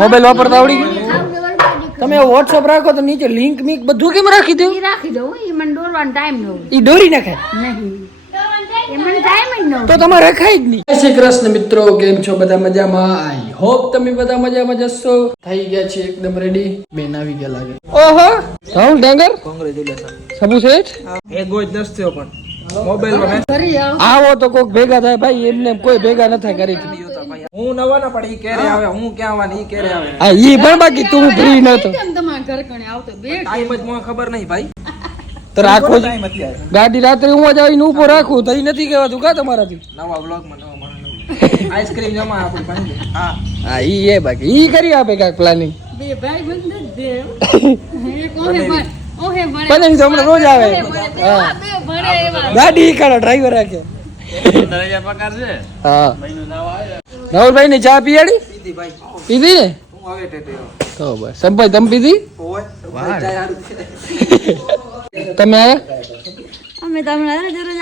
Mobile વાપરતા આવડી ગયું? તમે વોટ્સઅપ રાખો તો નીચે લિંક મિક બધું કેમ રાખી દો રાખી દઉં એ મને દોરવાનો ટાઈમ ન હોય. ઈ દોરી નાખે? નહીં. તો તમારે રખાય જ નહીં. જય શ્રી કૃષ્ણ મિત્રો કેમ છો? બધા મજામાં? આઈ હોપ તમે બધા મજામાં જશો થઈ ગયા છે એકદમ રેડી બેન આવી ગયા લાગે. ઓહો રાહુલ ડાંગર? કોંગ્રેચ્યુલેશન. સબુ શેઠ? એ ગોજ દસ થયો પણ. મોબાઈલ આવો આવો તો કોક ભેગા થાય. ભાઈ એમને કોઈ ભેગા ન થાય કરી. હું નવા ના પડી ઈ આવે હું ક્યાં આવવાની ઈ આવે? હા ઈ પણ બાકી તું ફ્રી નતો કેમ તમારા ઘર કણે આવતો? બે ટાઈમ જ મને ખબર નહીં ભાઈ. તો રાખો ગાડી રાત્રે હું જ આવીને ઊભો રાખું. તો નથી નથી કહેવાતું. કા તમારાથી? નવા બ્લોગમાં નવા. આઈસ્ક્રીમ જમા આપણે પાસે હા. હા ઈ એ બાકી. ઈ કરી આપે કાંઈક પ્લાનિંગ બે ભાઈ બંધ દે એ કોને ભણ પણ તો હમણાં રોજ આવે. હા. બે ભણે એવા. ગાડી કાઢો ડ્રાઈવર રાખે. હા. રાહુલભાઈ ને ચા પીવાડી? પીધી ભાઈ. પીધી ને? તો બસ. સંભાઈ તમે પીધી. તમે આયા? અમે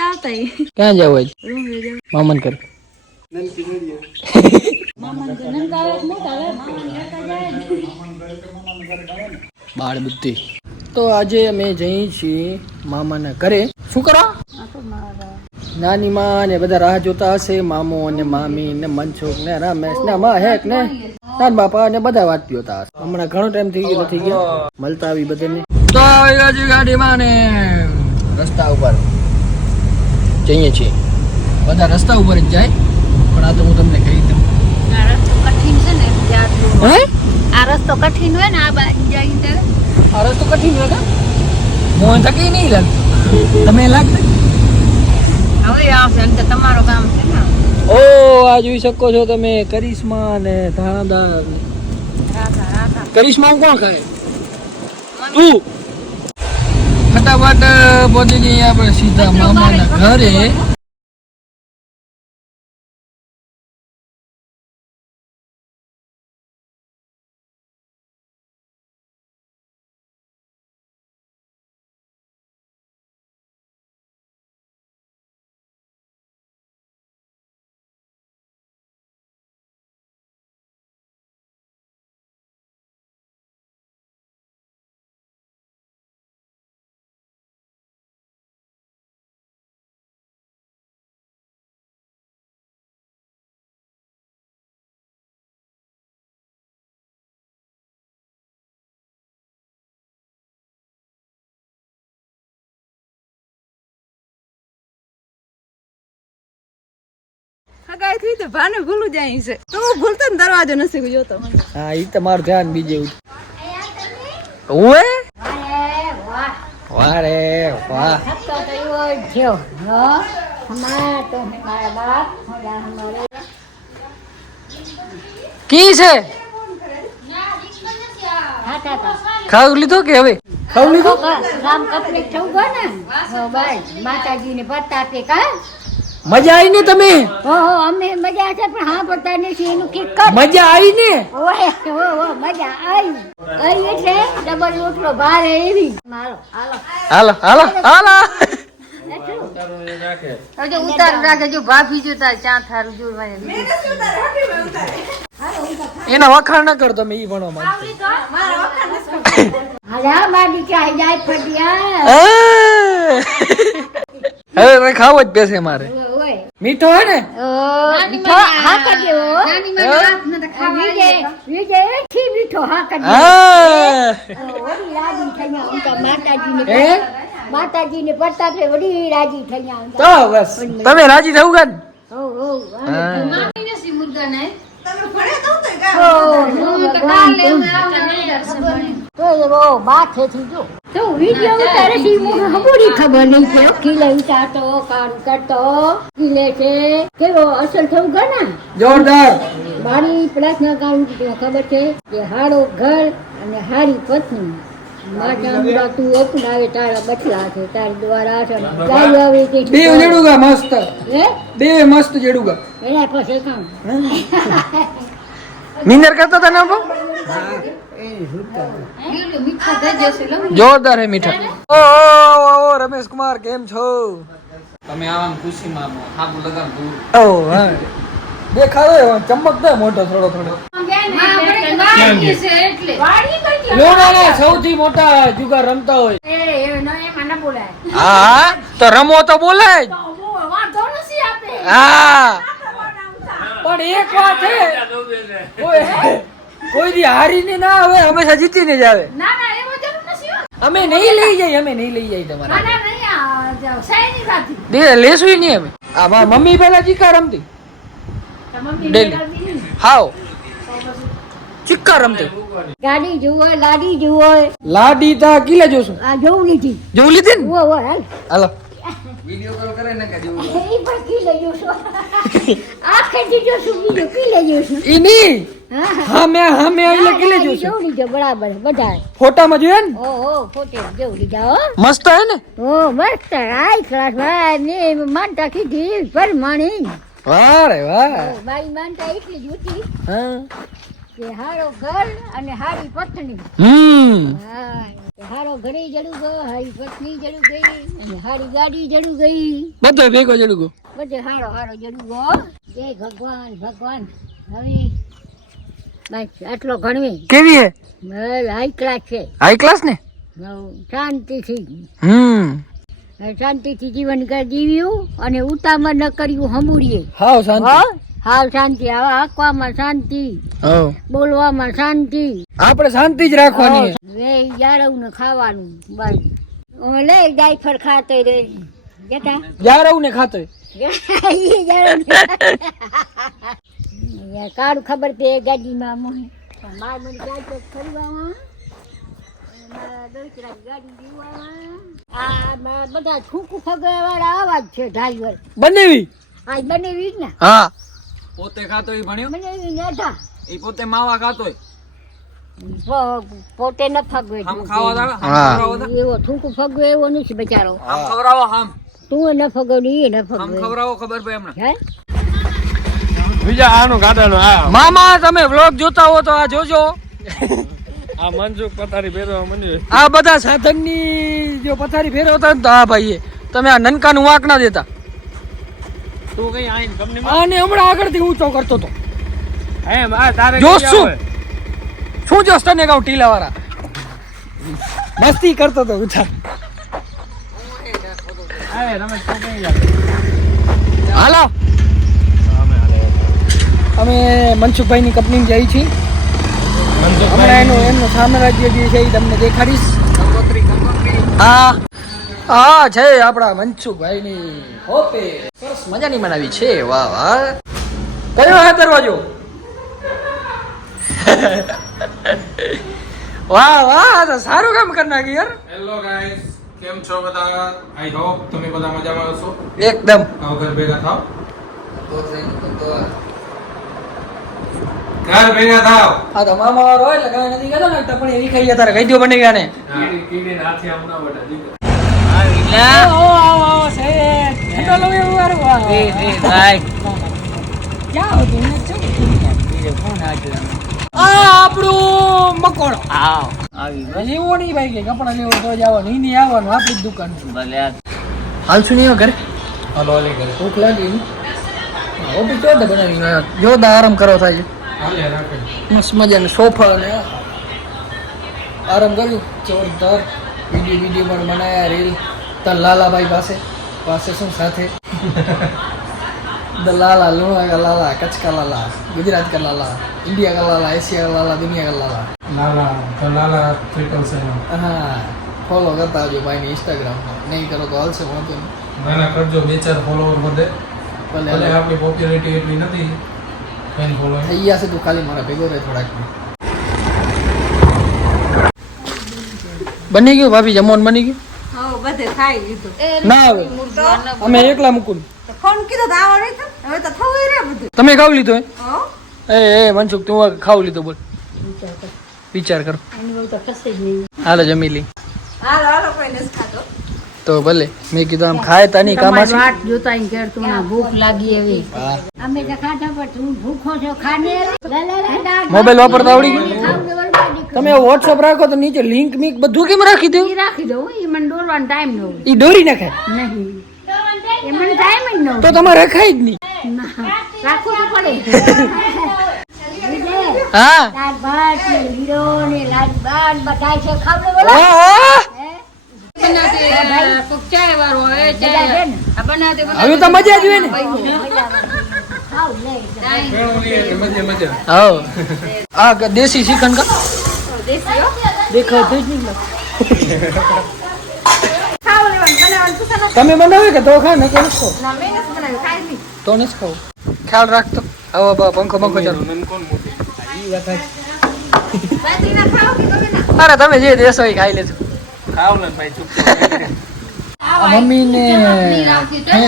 આવતા ક્યાં જાવ. મામન કર. બાળ બુદ્ધિ તો આજે અમે જઈએ છીએ મામાના ઘરે. શું કરો? નાની માં ને બધા રાહ જોતા હશે મામો ને મામી ને મનસુખ ને રમેશ ને મહેક ને તાર બાપા ને બધા વાત જોતા હશે. હમણાં ઘણો ટાઈમ થઈ ગયો નથી ગયો? મળતા આવી બધાને. તો આવી ગાડીમાં ને રસ્તા ઉપર જઈએ છીએ. બધા રસ્તા ઉપર જ જાય પણ આ તો હું તમને કહી દઉં. આ રસ્તો કઠિન છે ને આ રસ્તો કઠિન હોય ને આ બાજુ જાય ત્યારે આ રસ્તો કઠિન લાગે મોહન થકી નહીં લાગે તમે લાગશે હવે આવશે અંતે તમારો કામ છે ને. ઓ આ જોઈ શકો છો તમે કરિશ્મા અને ધાણાદાર. કરિશ્મા કોણ ખાય? તું. ફટાફટ પહોંચી જઈએ આપણે સીધા મામાના ઘરે હગાઈ થઈ તો ભાને ભૂલું જાય છે. તો હું ભૂલતો ને દરવાજો નથી જોતો. હા ઈ તમારું ધ્યાન બીજે ઓએ વાહ રે વાહ. કી છે? ખાવ લીધો કે હવે? ખાવ લીધો? રામ કપડી થવું ગયો ને? હો માતાજી ને પત્તા કે કા મજા આવી ને તમે? ઓહો હો અમે મજા છે પણ હા પત્તા નથી એનું કીક મજા આવી ને? ઓય હો હો મજા આવી. આવી એટલે ડબલ રોટલો ભારે એવી. મારો હાલો. હાલો હાલો હાલો. ઉતાર રાખે જો ભાભી જો તાર ચા થારું જો એના વખાણ ના કરો તમે ઈ ભણો માં હાલા મારી ચાઈ જાય ફટિયા હવે ખાવ ખાવો જ બેસે મારે. મીઠો હે ને? મીઠો હા કરી દેવો વિજય વિજય એથી મીઠો હા. કરી દેવો હા વડી રાજી થઈ ગયા ઉનકા માતાજી હે? ને માતાજી ને પત્તા પે વડી રાજી થઈ તો. બસ. તમે રાજી થવું કે હો હો હા. તો એવો માથે થી જો. તો વિડિયો ઉતારે છે મને હબોડી ખબર નહીં કે કિલે ઉતારતો કામ કરતો. કિલે છે કેવો અસર થવું ગણા જોરદાર. મારી પ્રાર્થના કામ ખબર છે કે હારો ઘર અને હારી પત્ની માતા તું અપનાવે તારા બચલા છે તારી દ્વારા છે ગાય આવે તે બે જેડુગા મસ્ત. હે? બે મસ્ત જેડુગા. એના પાસે કામ. નિંદર કરતા હતા ને આપો જોરદાર હે મીઠા. ઓ ઓ, ઓ રમેશ કુમાર કેમ છો? તમે આવા ખુશીમાં હાબુ લગન દૂર. ઓ હા. દેખાડો ચમક દે મોટો થોડો થોડો. હા માંગીએ છે એટલે વાડી કરતી લો ના ના, સૌથી મોટા જુગાર રમતા હોય. એ એ ન એમાં ન બોલાય હા તો રમો તો આપે હા. પણ એક વાત છે કોઈ દી હારીને ના આવે હંમેશા જીતીને જ આવે. ના ના એવો જરૂર નથી અમે નહીં લઈ જાય અમે નહીં લઈ જાય તમારા ના નહીં આ જાઓ, શાયરી ગાતી. દે લેશું નહીં અમે. આ મારા મમ્મી પેલા ચિક્કા રમતી. નહીં. હાવ. ચિક્કા રમતી. ગાડી જુઓ લાડી જુઓ લાડી તા કિલે જોશું. આ જોઉં લીધી. જોઉં લીધી ને? ઓ ઉવો હાલ. હાલો. વીડિયો કોલ કરે ને કે જેવું એ પણ કિલે જોશું આખેથી જોશું બીજું કિલે વિડિયો કી ની હા હા હા. મે હા મેં એટલે કિલે જોશું જોવું લીજો બરાબર બધા ફોટામાં જોયે ને? ઓ ઓ ફોટે જોવું લીધા હો. મસ્ત હે ને? ઓ મસ્ત આઈ ક્લાસ ભાઈ ને માનતા કીધી પરમાણી વાહ રે વાહ. મારી માનતા એટલી જ હતી હા. કે હારો ઘર અને હારી પત્ની. હમ. હા કે હારો ઘરે જડું ગયો હારી પત્ની જડું ગઈ અને હારી ગાડી જડું ગઈ. બધો ભેગો જડુગો બધે હારો હારો જડું ગયો જય ભગવાન ભગવાન. હવે બસ આટલો ગણવી. કેવી હે? હાઈ ક્લાસ છે. હાઈ ક્લાસ ને? શાંતિથી. હમ. શાંતિથી જીવન કર જીવ્યું અને ઉતામળ ન કર્યું હમુડીએ. હા શાંતિ. હો હાવ શાંતિ હવે હાંકવામાં શાંતિ બોલવામાં શાંતિ. આપણે શાંતિ જ રાખવાની. વે જાળવું ને ખાવાનું બસ. ઓ લે ડાયફર ખાતો રે. જતા? જાળવ ને ખાતો કાળું ખબર તે ગાડીમાં મોહે. માર મને ગાડી ફરવામાં બધા છૂકું ફગવા વાળા આવા જ છે ડ્રાઈવર બનેવી. આજ બનેવી જ ને? હા. પોતે ખાતો એ ભણ્યો? એ પોતે માવા ખાતો પોતે ન ફગવે આમ ખાવા તા? એવો થૂકું ફગવે એવો નથી બચારો. આમ ખવરાવો આમ તું ન ફગવડી એ ન આમ ખવરાવો ખવડાવો ખબર પડે એમને. હે? બીજા આનું ગાડાનું આ. મામા તમે વ્લોગ જોતા હો તો આ જોજો. આ મનસુખ પથારી ફેરવા મંડ્યો આ બધા સાધનની જો પથારી ફેરવતા ને તો આ ભાઈએ. તમે આ નનકાનું વાંક ના દેતા. તું કઈ આઈન કંપની અને હમણાં આગળથી ઊંચો કરતો તો. એમ આ તારે જો શું? શું જોશ તને કહું ટીલા વાળા મસ્તી કરતો તો ઊંચા આ રમેશ તું કઈ આવે? હાલો. અમે મનસુખભાઈની કંપની જઈ છીએ. હમણાં એનું એમનું સામ્રાજ્ય જે છે એ તમને દેખાડીશ. હા. હા છે આપણા મનસુખભાઈની. હોપે. સરસ મજાની બનાવી છે. વાહ વાહ. કયો હે દરવાજો? વાહ વાહ આ સારું કામ કરી નાખ્યું યાર. હેલો ગાઈસ કેમ છો બધા? આઈ હોપ તમે બધા મજામાં હશો. એકદમ. આવ ઘર ભેગા થાવ. ઘર ભેગા થાવ. આ તો મામા વાળો હોય એટલે કઈ નથી કહેતો ને પણ એવી ખાઈ ગયા તારે કહી દો બની ગયા ને કીડી હાથે ના દીકરો. આ આપણું મકોડો. લેવો નહીં ભાઈ કે કપડા લેવો તો જ આવવાનું. આવવાનું આપણી જ દુકાન હાલશું નહીં ઘરે? હલો અલી ઘરે. ભૂખ લાગી ઓબી ચોદ બનાવી જોરદાર આરામ કરો થાય છે. હાલે રાખે. મસ્ત મજાનું સોફા ને આરામ કર્યું જોરદાર. વીડિયો વીડિયો પણ બનાવ્યા રીલ. લાલાભાઈ પાસે પાસે શું સાથે द लाला लोहा का लाला कच्छ का लाला गुजरात का लाला इंडिया का लाला एशिया का लाला दुनिया का लाला લાલા તો લાલા ટ્રિપલ સેવન હા ફોલો કરતા આવજો ભાઈને ઇન્સ્ટાગ્રામમાં નહીં કરો તો હાલશે વાંધો નહીં નાના કરજો બે ચાર ફોલોવર વધે ભલે ભલે આપણી પોપ્યુલારિટી એટલી નથી ફેન ફોલોઈંગ થઈ ગયા છે તું ખાલી મારા ભેગો રહે થોડાક બની ગયું ભાભી જમવાનું બની ગયું હા બધે ખાઈ લીધું ના આવે અમે એકલા મૂકું ફોન કીધો તો આવો નહીં હવે તો થવું રે બધું તમે ખાવ લીધો એ એ મનસુખ તું ખાવ લીધો બોલ વિચાર કરો એની બહુ તો કશે જ નહીં હાલો જમી લી હાલો હાલો કોઈ નથી ખાતો તો ભલે મેં કીધું આમ ખાય તાની કામ તમારી વાત જોતા ઈ ઘેર તું ભૂખ લાગી એવી અમે તો ખાધા પણ તું ભૂખો છો ખાને લે લે લે દાળ મોબાઈલ વાપરતા આવડી ગયું ખાવ ને વળગાડી કર. તમે વોટ્સઅપ રાખો તો નીચે લિંક મિંક બધું કેમ રાખી દો રાખી દઉં ઈ મને દોરવાનો ટાઈમ ન હોય. ઈ દોરી નાખે? નહીં. એ મને ટાઈમ જ ન તો તમારે રખાય જ નહીં. રાખવું ના તો પડે. હા. ભાત ને ને છે. ખાવડે બોલો. હવે તો મજા જ હોય ને. હા. દેશી શ્રીખંડ કા દેશી હો. દેખાવ થઈ જ નહીં ના. તમે બનાવે કે તો ખા ને કે? ના મેં નહીં તો નથી ખાવ. ખ્યાલ રાખતો આવો બા પંખો પંખો ચાલુ. ના? અરે તમે જે દેશો એ ખાઈ લેજો. ખાવ ને ભાઈ ચૂપ મમ્મી ને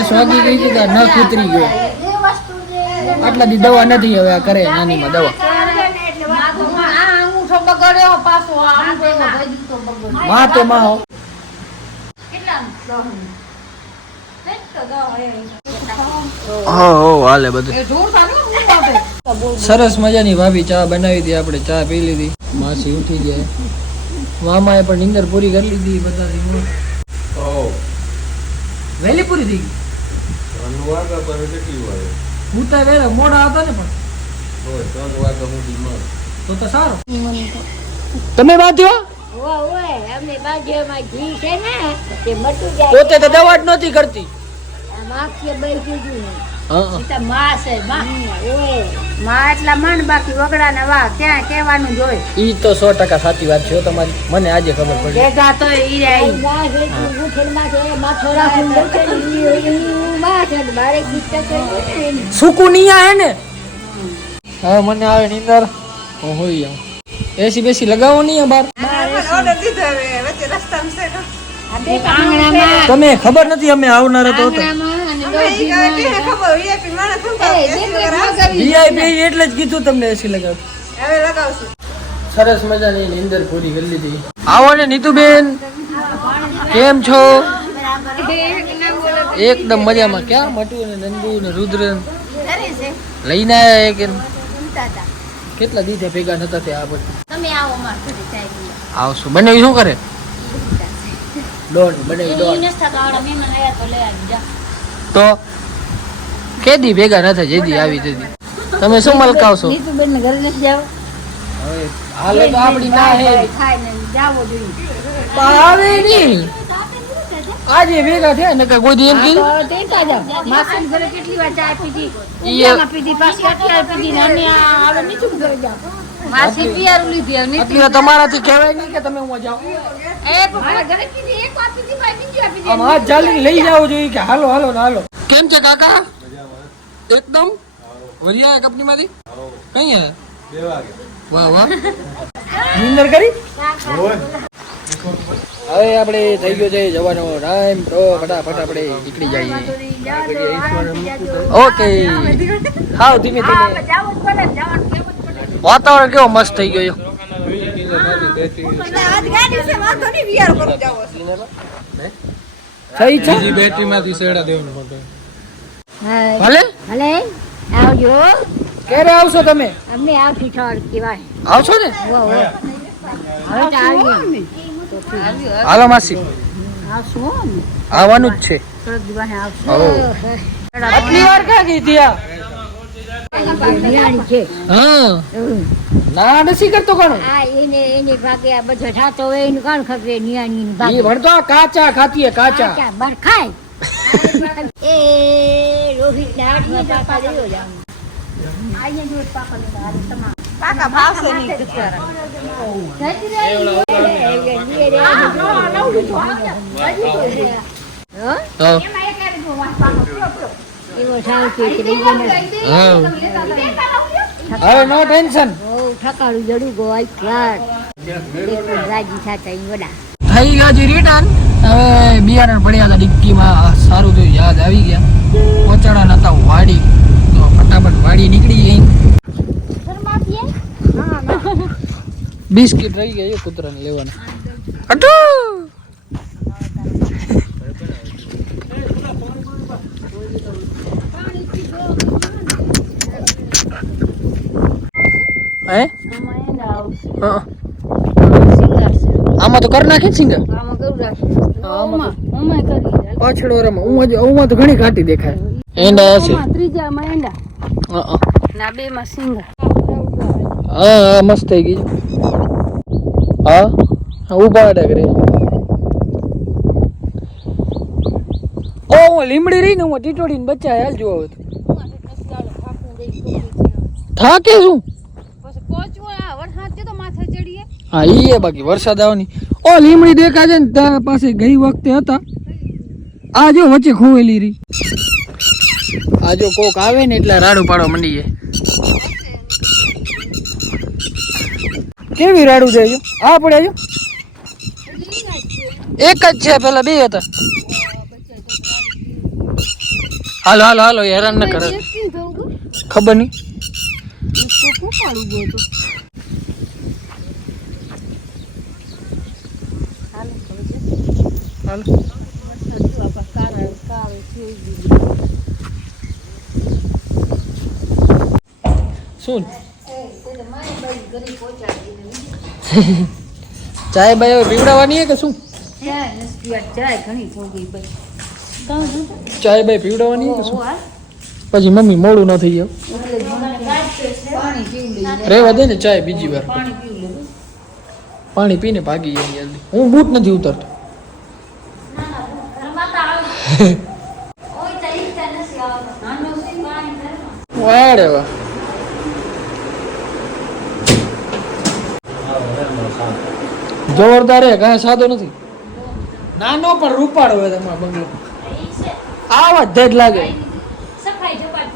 સ્વાગી ગઈ હતી કે નખ ઉતરી ગયો. આટલા દી દવા નથી હવે આ કરે નાનીમાં દવા આ અંગૂઠો બગડ્યો પાછો આ અંગૂઠો એવો ભાઈ દીધો બગડ્યો માં તો માં હો. હો હો હું સરસ મજાની ભાભી ચા બનાવી હતી આપણે ચા પી લીધી. માસી ઉઠી જાય મામાએ પણ નીંદર પૂરી કરી લીધી બધા વહેલી પૂરી થઈ વાગે? ઉતા વહેલા મોડા હતા ને પણ. તો સારું. તમે બાંધ્યો? ઓય ઓય અમને બાજુમાં ઘી છે ને તે મટું જાય. પોતે તો દવા જ નહોતી કરતી ઈ તો સો ટકા સાચી વાત છે તમારી. મને આજે ખબર પડી. ભેગા તો ઈ રહી માં છે તું ગુઠેલમાં છે માથો રાખીને બેઠે ને ઈ- ઈ- ઈ માં છે ને બારે ગીત તો છે ને. સુકુ નિયા હે ને? હા મને આવે નીંદર. હું હોઈ જાઉં એસી બેસી લગાવો નહીં બાર. ઓર્ડર દીધો હવે વચ્ચે રસ્તામાં છે તો. આ બે આંગણામાં તમે ખબર નથી અમે આવનાર હતો તો. વીઆઈપી એટલે જ કીધું તમને એસી લગાવ સરસ મજાની નીંદર પૂરી કરી લીધી. આવો ને નીતુબેન. કેમ છો? એકદમ મજામાં. ક્યાં મટુ ને નંદુ ને રુદ્ર? લઈને આયા એક કેટલા દીધા ભેગા નતા થયા આ બધું? તમે આવો માર ઘરે ચાય આવશું બનાવી શું કરે તો કે દી કેદી ભેગા ન થાય જેદી આવી તેદી તમે શું મલકાવશો નીતુબેનને ઘરે નથી જાવ? હવે હાલે તો આપણી ના હે ખાય ને જાવો જોઈએ. પણ આવે નહીં આજે ભેગા થયા ને કોઈ દી એમ કીધું તેતા જાવ. માસીના ઘરે કેટલી વાર ચા પીધી? પીધી, પાછી અત્યારે પીધી ને અમે આ નીચું ઘરે જાવ. માસી પિયારું લીધી હવે નીતિ. એટલે તમારાથી કહેવાય નહીં કે તમે હું જાઓ એ પપ્પા ઘરે કીધી એક વાર પીધી, ભાઈ બીજી આપી પીધી. આમ હાથ ચાલીને લઈ જાવ જોઈએ કે હાલો હાલો ના હાલો. કેમ છે કાકા? એકદમ? વરિયા કંપનીમાંથી? કઈ હે? બે વાગે વાહ વાહ. નિંદર કરી? હવે આપણે થઈ ગયો છે જવાનો ટાઈમ તો ફટાફટ આપણે નીકળી જઈએ. ઓકે. હાવ ધીમે ધીમે. વાતાવરણ કેવો મસ્ત થઈ ગયો એટલે આજ ગાડી છે વાંધો નહીં વિયાર કરું જાવો છે. થઈ છે? બીજી બેટરીમાંથી સેડા દેવાનું ફોટો ભલે? ભલે. આવજો. ક્યારે આવશો તમે? અમને આવતી છોડ કહેવાય આવશો ને. હાલો માસી. આવશું અમે. આવવાનું જ છે. આવશું. આટલી વાર ક્યાં ગઈ ત્યાં? છે હા. ના નથી કરતો કોણ? આ એને એને ભાગે આ બધો થાતો હોય એનું કાણ ખબર? ભાગે. ભણતો કાચા ખાતી હે કાચા. કાચા બર ખાય એ રોહિત ને આઈને જો તમામ પાકા ભાવશે બિચારા. હા. હવે નો ટેન્શન બહુ જડું ગો આઈ ક્લાસ રાજી થતા ઈ વડા. થઈ ગયા છે રિટર્ન હવે બિયારણ પડ્યા હતા ડિક્કીમાં. સારું થયું યાદ આવી ગયા. પહોંચાડા નતા વાડી. તો ફટાફટ વાડી નીકળી ગઈ. બિસ્કિટ રહી ગયા કૂતરાને લેવાના. અટુ હે? આમાં તો કરી નાખી સિંગર? પાછળ વાળામાં. ઉમાં તો ઘણી ઘાટી દેખાય. એંડા હશે. ત્રીજામાં એંડા. હા, હા. ના બે માં સિંગા હા હા મસ્ત થઈ ગઈ. હા હા ઉપાડે કરે ઓ હું લીમડી રહી ને હું ટીટોડીને બચ્ચા હાલ જોવા થાકે શું પછી પહોંચવું આ વરસાદ છે તો માથે ચડીએ હા એ બાકી વરસાદ આવવાની. ઓ લીમડી દેખાજે ને તારા પાસે ગઈ વખતે હતા. આ જો વચ્ચે ખોવેલી રહી. આ જો કોક આવે ને એટલે રાડું પાડવા મંડી જાય. કેવી રાડું જાય આ પડે જો? એક જ છે પેલા બે હતા. હાલો હાલો હાલો હેરાન ન કરે ખબર નહીં. હાલો શું? ચાય બાય પીવડાવવાની હે કે શું? ચાય બાય પીવડાવવાની કે શું? પછી મમ્મી મોડું ન થઈ જાય રહેવા દે ને ચાય બીજી વાર. પાણી પીને ભાગી જાય જલ્દી હું બૂટ નથી ઉતરતો. વાડે વાહ જોરદાર હે, કાંઈ સાદો નથી. નાનો પણ રૂપાળો હોય તમારો બંગલો. આવા જ લાગે.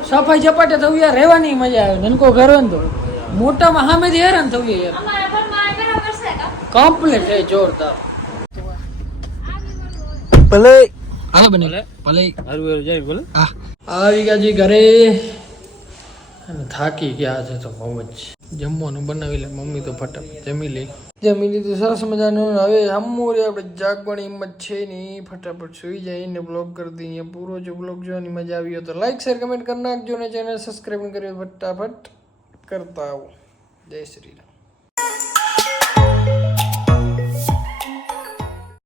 સફાઈ ઝપાટે થવું યાર રહેવાની મજા આવે નનકો ઘર હોય ને તો મોટામાં સામેથી હેરાન થવું યાર. કમ્પ્લીટ જોરદાર. ભલે હા બને. ભલે. હારું હારું જાય ભલે. હા. આવી ગયા જી ઘરે. અને થાકી ગયા છે તો બહુ જ. જમવાનું બનાવી લે મમ્મી તો ફટાફટ જમી લે. જમી લીધું સરસ મજાનું. હવે હમોરે આપણે જાગવાની હિંમત છે નહીં. ફટાફટ સુઈ જાય ને બ્લોગ કરી દઈએ. પૂરો જો બ્લોગ જોવાની મજા આવી હોય તો લાઈક શેર કમેન્ટ કરી નાખજો ને ચેનલ સબસ્ક્રાઈબ કર્યો ફટાફટ કરતા આવો. જય શ્રી રામ.